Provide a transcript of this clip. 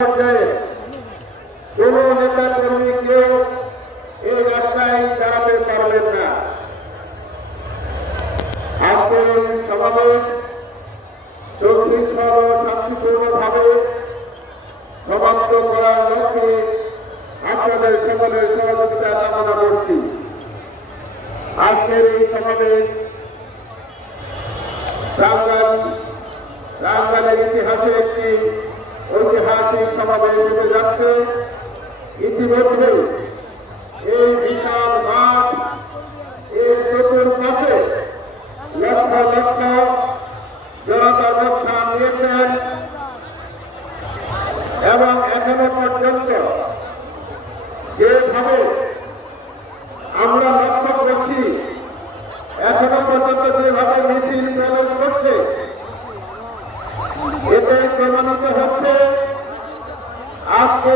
পর্যায়ে কোন নেতা কর্মী কেউ এই রাস্তায় দাঁড়াতে পারবেন না। আজকের এই সমাবেশ সুশৃঙ্খল ও শান্তিপূর্ণভাবে সমাপ্ত করার লক্ষ্যে আপনাদের সকলের সহযোগিতা কামনা করছি। আজকের এই সমাবেশ রামগঞ্জের ইতিহাসে একটি ঐতিহাসিক সমাবেশ হতে যাচ্ছে। ইতিমধ্যে এই বিশাল মাঠ, এর চতুর্পাশে লক্ষ লক্ষ জনতা অবস্থান নিয়েছেন এবং এখনো পর্যন্ত যেভাবে আমরা লক্ষ্য করছি, এখনো পর্যন্ত যেভাবে মিছিল প্রবেশ করছে, এতে প্রমাণিত হচ্ছে আজকে